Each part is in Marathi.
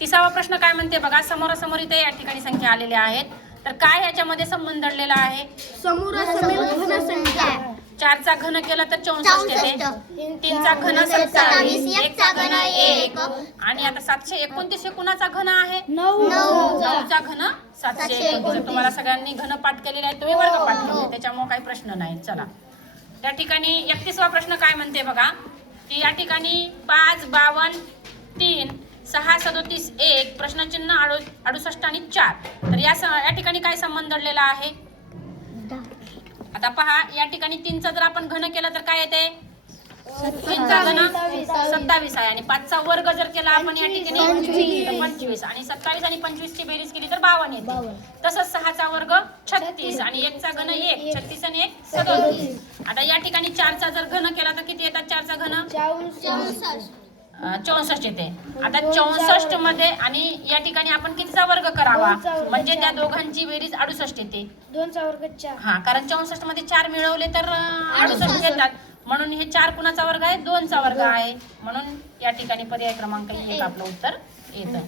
30वा प्रश्न काय म्हणते बघा, समोरासमोर इथे या ठिकाणी संख्या आलेल्या आहेत. तर काय ह्याच्यामध्ये संबंध दडलेला आहे? समोरासमोर घन संख्या 4 चा घन केला तर 64 येते, 3 चा घन 27, 1 चा घन 1 आणि आता 729 हे कुणाचा घन आहे? 9 चा घन 729. तुम्हाला सगळ्यांनी घन पाठ केलेले आहे, तुम्ही वर्ग पाठ केले, त्याच्यामुळे काही प्रश्न नाही. चला त्या ठिकाणी 31वा प्रश्न काय म्हणते बघा, की या ठिकाणी 5, 52, 3, 6, 37, 1 प्रश्नचिन्ह 68 आणि 4. तर या ठिकाणी काय संबंध दडलेला आहे? आता पहा, या ठिकाणी 3 चा जर आपण घन केला तर काय येते? 3 चा घन 27 आहे आणि 5 चा वर्ग जर केला आपण या ठिकाणी 25 आणि 27 आणि 25 ची बेरीज केली तर 52 येते. तसंच 6 चा वर्ग 36 आणि 1 चा घन 1, 36 आणि 1 37. आता या ठिकाणी 4 चा जर घन केला तर किती येतात? 4 चा घन 64 येते. आता 64 मध्ये आणि या ठिकाणी आपण कितीचा वर्ग करावा म्हणजे त्या दोघांची बेरीज 68 येते. 2 चा वर्ग 4. हा, कारण 64 मध्ये 4 मिळवले तर 68 येतात, म्हणून हे 4 कुणाचा वर्ग आहे? 2 चा वर्ग आहे, म्हणून या ठिकाणी पर्याय क्रमांक 1 आपलं उत्तर येतं.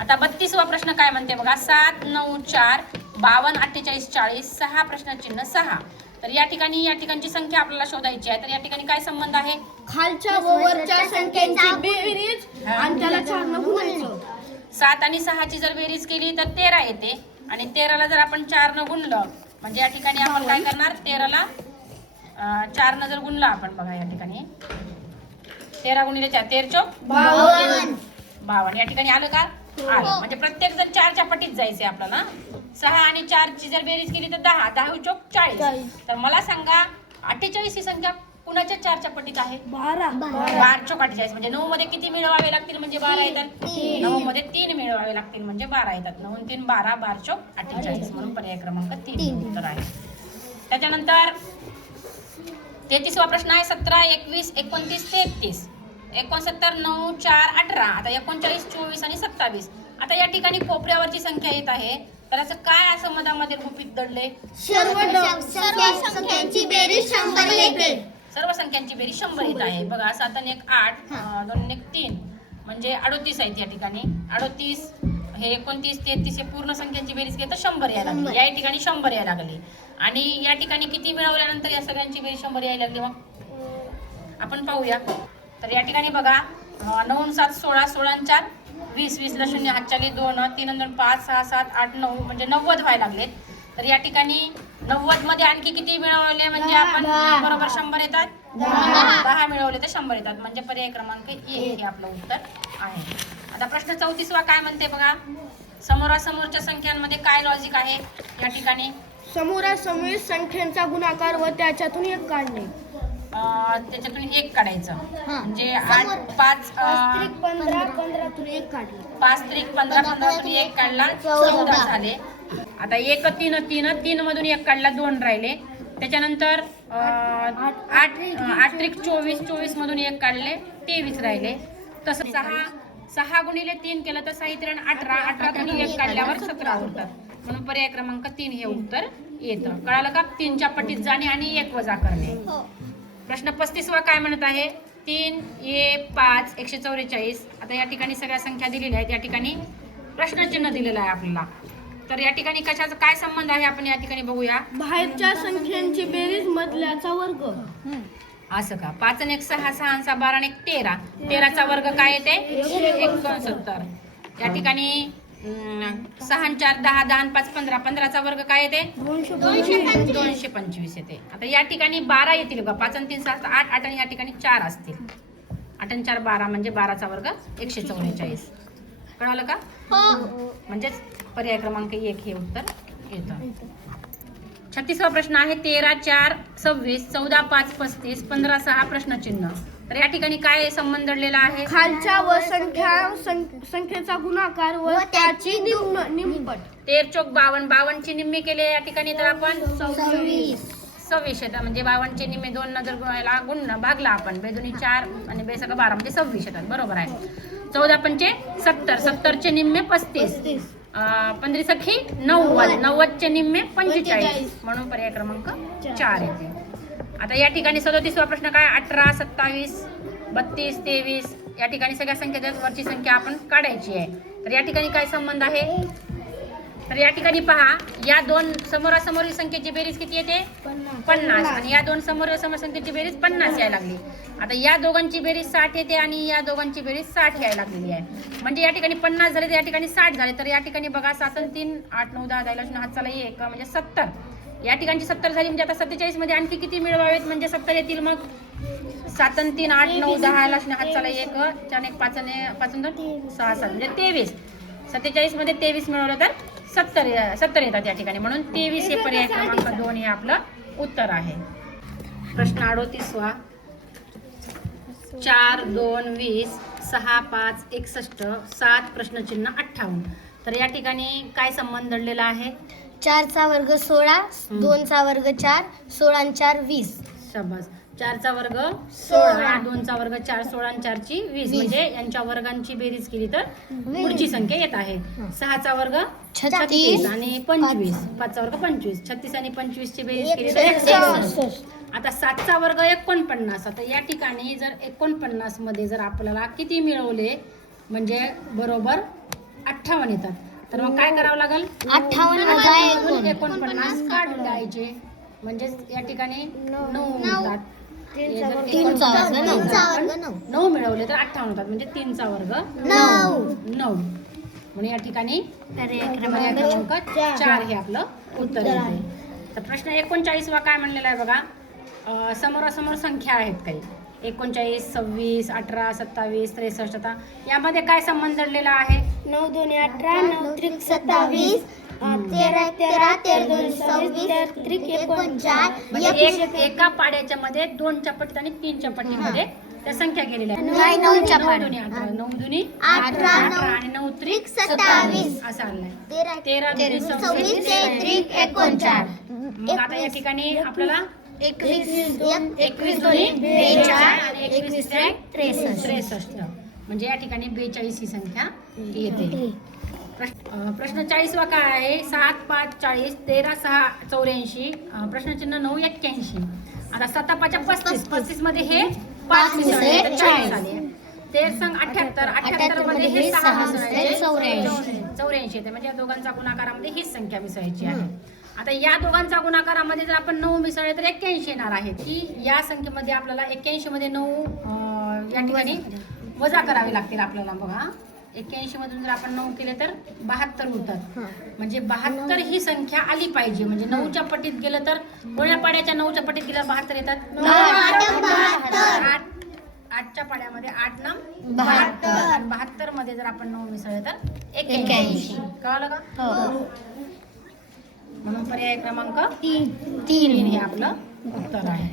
आता 32वा प्रश्न काय म्हणते बघा, 7, 9, 4, 52, 48, 40, 6 प्रश्नचिन्ह 6. तर या ठिकाणची संख्या आपल्याला शोधायची आहे. तर या ठिकाणी काय संबंध आहे? खालच्या व वरच्या संख्यांची बेरीज आणि त्याला 4 ने गुणायचं. 7 आणि 6 ची जर बेरीज केली तर 13 येते आणि 13 ला जर आपण 4 न गुणलं म्हणजे या ठिकाणी आपण काय करणार? 13 ला 4 न जर गुणलं आपण बघा या ठिकाणी 13 गुणिले 4 13 चौक 52. या ठिकाणी आलं का? आलं. म्हणजे प्रत्येक जण 4 च्या पटीत जायचे आपल्याला. 6 आणि 4 ची जर बेरीज केली तर 10, 10 चौक 40. तर मला सांगा 48 ही संख्या कुणाच्या 4 च्या पटीत आहे? 12 चौक 48. म्हणजे 9 मध्ये किती मिळवावे लागतील म्हणजे 12 येतात? 9 मध्ये 3 मिळवावे लागतील म्हणजे 12 येतात. 9 आणि 3 12, 12 चौक 48 म्हणून पर्याय क्रमांक 3 उत्तर आहे. त्याच्यानंतर 33वा प्रश्न आहे, 17, 21, 29, 33, 69, 9, 4, 18. आता 39, 24 आणि 27. आता या ठिकाणी कोपऱ्यावरची संख्या येत आहे, तर असं काय असं मधामध्ये गुपित दडले? सर्व संख्यांची बेरीज 100 येते. सर्व संख्यांची बेरीज 100 येत आहे बघा. 7 आणि 1 8, 2 आणि 1 3 म्हणजे 38 आहेत या ठिकाणी. 38 हे 29, 33 हे पूर्ण संख्यांची बेरीज केली तर 100 यायला लागली. या ठिकाणी 100 यायला लागली आणि या ठिकाणी किती मिळवल्यानंतर या सगळ्यांची बेरीज 100 यायला लागली मग आपण पाहूया. तर या ठिकाणी बघा 9, 7, 16, 16 आणि 4 20, 20 ला 0 हातच्याली 2, 3 आणि 2 5, 6, 7, 8, 9 म्हणजे 90 व्हायला लागलेत. तर या ठिकाणी 90 मध्ये आणखी किती मिळवले म्हणजे आपण बरोबर 100 येतात. 10 मिळवले तर 100 येतात म्हणजे पर्याय क्रमांक 1 हे आपलं उत्तर आहे. आता प्रश्न 34वा काय म्हणते बघा, समोरासमोरच्या संख्यांमध्ये काय लॉजिक आहे? या ठिकाणी समोरासमोर संख्यांचा गुणाकार व त्याच्यातून एक काढणे. त्याच्यातून 1 काढायचं म्हणजे 8, 5, 15 15तून 1 काढले. 5 त्रिक 15, 15तून 1 काढला 14 झाले. आता 1 3 3 3 मधून 1 काढला 2 राहिले. त्याच्यानंतर 8 त्रिक 24 24 मधून 1 काढले 23 राहिले. तसं 6 गुणिले 3 केलं तर 6 3 18, 18तून 1 काढल्यावर 17 होतात म्हणून पर्याय क्रमांक 3 हे उत्तर येतं. कळालं का? 3 च्या पटीत जाणे आणि 1 वजा करणे. प्रश्न 35वा काय म्हणत आहे, 3, 5, 144. आता या ठिकाणी सगळ्या संख्या दिलेल्या आहेत. या ठिकाणी प्रश्नचिन्ह दिलेलं आहे आपल्याला. तर या ठिकाणी कशाचा काय संबंध आहे आपण या ठिकाणी बघूया. बाहेरच्या संख्यांची बेरीज मधल्याचा वर्ग. असं का? 5 आणि 1 6, 6 आणि 6 12 आणि 1 13. 13चा वर्ग काय येते? 69. या ठिकाणी 6 आणि 4 10, 10 आणि 5 15. 15चा वर्ग काय येते? 225 येते. आता या ठिकाणी 12 येतील बघा. 5 आणि 3 7 8, 8 आणि या ठिकाणी 4 असतील. 8 आणि 4 12 म्हणजे 12चा वर्ग 144. कळालं का? म्हणजेच पर्याय क्रमांक 1 हे उत्तर येतं. 36वा प्रश्न आहे, 13, 4, 26, 14, 5, 35, 15, 6 प्रश्नचिन्ह. तर या ठिकाणी काय संबंध दडलेला आहे? खालच्या व संख्येचा गुणाकार व त्याची निमपट. 13 चौक 52, 52 ची निम्मे केले या ठिकाणी तर आपण 26 येतात. म्हणजे 52 चे निम्मे 2 न जर गुणला भागला आपण बेदुनी 4 आणि बेसक 12 म्हणजे 26 येतात. बरोबर आहे. 14 पंचे 70, 70 चे निम्मे 35, 15 सखी 90, 90 चे निम्मे 45 म्हणून पर्याय क्रमांक 4 येते. आता या ठिकाणी 37वा प्रश्न काय, 18, 27, 32, 23. या ठिकाणी सगळ्या संख्या वरची संख्या आपण काढायची आहे. तर या ठिकाणी काय संबंध आहे? तर या ठिकाणी पहा, या दोन समोरासमोरील संख्येची बेरीज किती येते? 50. आणि या दोन समोरासमोर संख्येची बेरीज 50 यायला लागली. आता या दोघांची बेरीज 60 येते आणि या दोघांची बेरीज 60 यायला लागलेली आहे. म्हणजे या ठिकाणी 50 झाले तर या ठिकाणी 60 झाले. तर या ठिकाणी बघा 7 आणि 3 8 9 10 10 हात चाला 1 म्हणजे 70. या ठिकाणी 70 झाली म्हणजे आता 47 मध्ये आणखी किती मिळवावेत म्हणजे 70 येतील. मग 7 आणि 3 8 9 10 हात चाला 1 4 1 5 आणि 5 2 6 7 म्हणजे 23. 47 मध्ये 23 मिळवलं तर 70 येतात या ठिकाणी. म्हणून 23 हे पर्याय क्रमांक 2 हे आपलं उत्तर आहे. प्रश्न 38वा. 4 2 20 6 5 61 7 प्रश्नचिन्ह 58. तर या ठिकाणी काय संबंध दडलेला आहे? 4चा वर्ग 16, 2चा वर्ग 4, 16 आणि 4 20. शाबास. 4चा वर्ग 16, 2चा वर्ग 4, 16 आणि 4 ची 20 म्हणजे यांच्या वर्गांची बेरीज केली तर पुढची संख्या येत आहे. 6चा वर्ग 36 आणि 25, 5चा वर्ग 25, 36 आणि 25 ची बेरीज केली तर 61. आता 7चा वर्ग 49. आता या ठिकाणी जर 49 मध्ये जर आपल्याला किती मिळवले म्हणजे बरोबर 58 येतात. तर मग काय करावं लागेल? 49 काढून द्यायचे म्हणजे या ठिकाणी 9 मिळतात. 9 मिळवले तर 58 होतात म्हणजे 3चा वर्ग 9. म्हणून या ठिकाणी पर्याय क्रमांक 4 हे आपलं उत्तर आहे. तर प्रश्न 39वा काय म्हणलेला आहे बघा. समोरासमोर संख्या आहेत काही 39 26 18 27 63. आता यामध्ये काय संबंध दडलेला आहे? 9 2 18, 9 3 27, 13 13, 13 2 26, 13 3 49. म्हणजे एका पाड्याच्या मध्ये 2च्या पट्टीत आणि 3च्या पट्टीमध्ये त्या संख्या गेलेल्या आहेत. 9 2 18 आणि 9 3 27 असं आलंय. 13 2 26 49. मग आता या ठिकाणी आपल्याला 21 21 2 42 आणि 21 63 म्हणजे या ठिकाणी 42 ही संख्या येते. प्रश्न 40वा काय आहे? 7 5 40, 13 6 84, प्रश्नचिन्ह 9 81. आता 7 5 35, 35 मध्ये हे 5 मिसळले तर 40 आले. 13 संग 78, 78 मध्ये हे 6 मिसळले 84 येते. म्हणजे या दोघांचा गुणाकारामध्ये हीच संख्या मिसळायची आहे. आता या दोघांचा गुणाकारामध्ये जर आपण 9 मिसळले तर 81 येणार आहे. की या संख्येमध्ये आपल्याला 81 मध्ये 9 या ठिकाणी वजा करावे लागतील आपल्याला. बघा 81 मधून जर आपण 9 केले तर 72 होतात. म्हणजे 72 ही संख्या आली पाहिजे. म्हणजे 9च्या पट्टीत गेलं तर कोण्या पाड्याच्या 9च्या पट्टीत गेलं 72 येतात. 8च्या पाड्यामध्ये 8 9 72 आणि 72 मध्ये जर आपण 9 मिसळले तर 81. कळलं का? म्हणून पर्याय क्रमांक 3 हे आपलं उत्तर आहे.